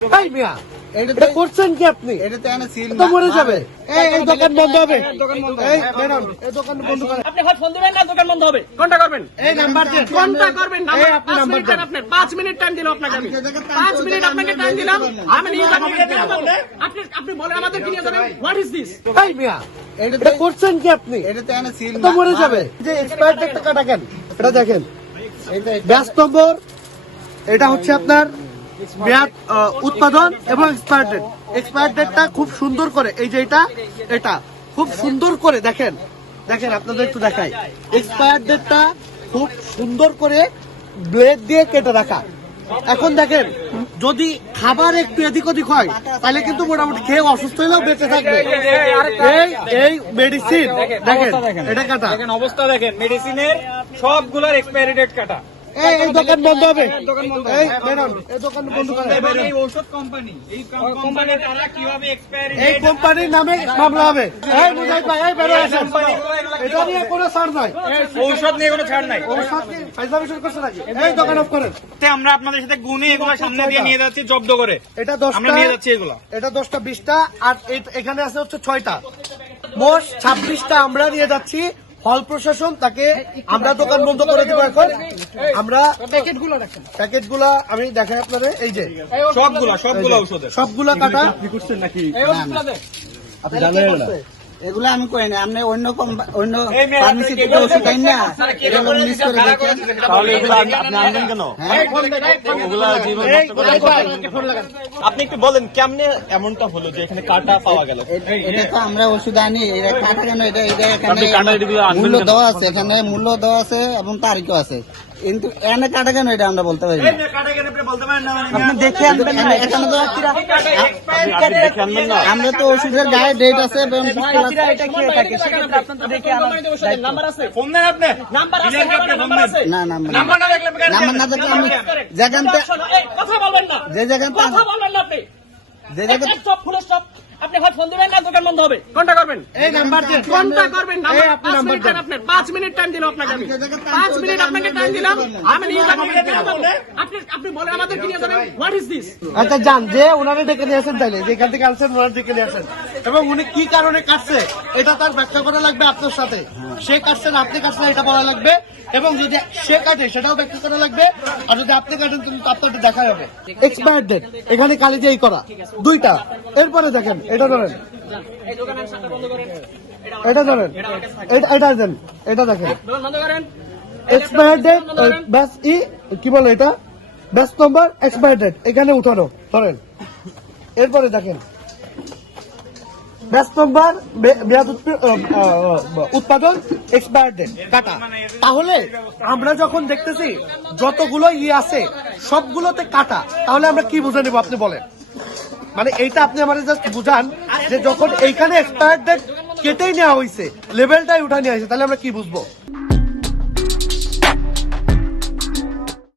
ভাই মিয়া এটা করছেন কি আপনি? এটা তো এনে সিল তো মরে যাবে। এই দোকান বন্ধ হবে। এই বেরোন, এই দোকান বন্ধ করেন। আপনি হট ফোন দিবেন না দোকান বন্ধ হবে। কোনটা করবেন? এই নাম্বার দেন। কোনটা করবেন? নাম্বার এই আপনি 5 নাম্বার মিনিট দেন। টাইম আপনার 5 মিনিট টাইম দিলাম আপনাকে আমি 5 মিনিট আপনাকে টাইম দিলাম আমি নিয়ে যাব আপনি বলেন আমাদের কি নিয়ে যাবেন হোয়াট ইজ দিস ভাই মিয়া এটা করছেন কি আপনি? এটা তো এনে সিল তো মরে যাবে। যে এক্সপায়ার ডেটটা কাটা কেন? এটা দেখেন ব্যাস নম্বর, এটা হচ্ছে আপনার মেয়াদ উৎপাদন এবং এক্সপায়ার ডেট। এক্সপায়ার ডেটটা খুব সুন্দর করে, এই যে এটা খুব সুন্দর করে দেখেন আপনাদের একটু দেখাই। এক্সপায়ার ডেটটা খুব সুন্দর করে ব্লেড দিয়ে কেটে রাখা। এখন দেখেন যদি খাবার একটু এদিক ওদিক হয় তাহলে কিন্তু মোটামুটি খেয়ে অসুস্থ হলেও বেঁচে থাকবে। এই মেডিসিন দেখেন, এটা কাটা অবস্থা দেখেন, মেডিসিনের সবগুলোর এক্সপায়ারি ডেট কাটা। এই দোকান বন্ধ হবে। এই বেরোন, এই দোকান বন্ধ করেন। এই ঔষধ কোম্পানি, এই কোম্পানি তারা কিভাবে এক্সপায়ারি এই কোম্পানির নামে মামলা হবে। এই মুজাহিদ ভাই, এই বেরো আসেন। এটা নিয়ে কোনো ছাড় নাই। ঔষধ নিয়ে কোনো ছাড় নাই। ঔষধ কি ফাইজলামি শুরু করছে নাকি? এই দোকান অফ করেন। আমরা আপনাদের সাথে গুনে এগুলো সামনে দিয়ে নিয়ে যাচ্ছি জব্দ করে। এটা 10টা, আমরা নিয়ে যাচ্ছি এগুলো। এটা 10টা 20টা আর এখানে আছে হচ্ছে 6টা, মোট 26টা আমরা নিয়ে যাচ্ছি। হল প্রশাসন তাকে আমরা দোকান বন্ধ করে দিব। এখন আমরা প্যাকেটগুলা আমি দেখাই আপনাদের, এই যে সবগুলো ঔষধের সবগুলা কাটা। আপনি জানেন না এগুলো আমি কই না, আপনি অন্য ফার্মেসি থেকে ওষুধ আইন না, এগুলো মিস করে দেখেন। তাহলে এগুলো আপনি আনবেন কেন? ওগুলা জীবন নষ্ট করে আপনি একটু বলেন কেমনে এমনটা হলো যে এখানে কাটা পাওয়া গেল? এটা তো আমরা ওষুধ আনি, এটা কাটা কেন? এটা আপনি কাটা এগুলো আনবেন মূল্য কেন? দেওয়া আছে, এখানে মূল্য দেওয়া আছে এবং তারিখও আছে, কিন্তু এনে কাটা কেন এটা আমরা বলতে পারি না। আপনি দেখে আনবেন না, এখানে তো আপনি দেখে আনবেন না? আমরা তো ওষুধের গায়ে ডেট আছে এবং এটা খেয়ে থাকে সেক্ষেত্রে আপনাদের দেখে নাম্বার আছে ফোন দেন আপনি। নাম্বার আছে নাম্বার আছে না নাম্বার নাম্বার না দেখলে নাম্বার না থাকলে আমি যেখান থেকে কথা বলবেন না যে জায়গাতে কথা বলবেন না আপনি যে জায়গাতে স্টপ ফুল স্টপ আপনি হট ফোন দিবেন না দোকান বন্ধ হবে কোনটা করবেন এই নাম্বার দেন। কোনটা করবেন নাম্বার এই আপনি 5 নাম্বার মিনিট টাইম দেন। আপনার 5 মিনিট টাইম দিলাম আপনাকে আমি 5 মিনিট আপনাকে টাইম দিলাম আমি নিয়ে যাব আপনি বলেন আমাদের কি নিয়ে যাবেন হোয়াট ইজ দিস আচ্ছা যান, যে ওনারে ডেকে নিয়ে আসেন, তাইলে যেখান থেকে আসছেন ওনারে ডেকে নিয়ে আসেন এবং উনি কি কারণে কাটছে এটা তার ব্যাখ্যা করা লাগবে আপনার সাথে। সে কাটছেন, আপনি কাটছেন, এটা বলা লাগবে এবং যদি সে কাটে সেটাও ব্যাখ্যা করা লাগবে, আর যদি আপনি কাটেন কিন্তু আপনারটা দেখা হবে। এক্সপায়ার ডেট এখানে কালি দিয়েই করা 2টা। এরপরে দেখেন এটা ধরেন, এই দোকানের শাখা বন্ধ করেন এটা ধরেন, এটা দেন, এটা দেখেন দোকান বন্ধ করেন এক্সপায়ার ডেট ব্যাস কি বলে এটা ব্যাস নম্বর এক্সপায়ার ডেট এখানে উঠানো ধরেন। এরপরে দেখেন ব্যাস নম্বর মেয়াদ উৎপাদন এক্সপায়ার ডেট কাটা। তাহলে আমরা যখন দেখতেছি যতগুলো আছে সবগুলোতে কাটা, তাহলে আমরা কি বুঝে নেব আপনি বলেন? মানে এইটা আপনি আমাদের জাস্ট বুঝান যে যখন এইখানে এক্সপায়ার ডেট কেটেই নেওয়া হয়েছে, লেভেলটাই উঠা নেওয়া হয়েছে, তাহলে আমরা কি বুঝবো?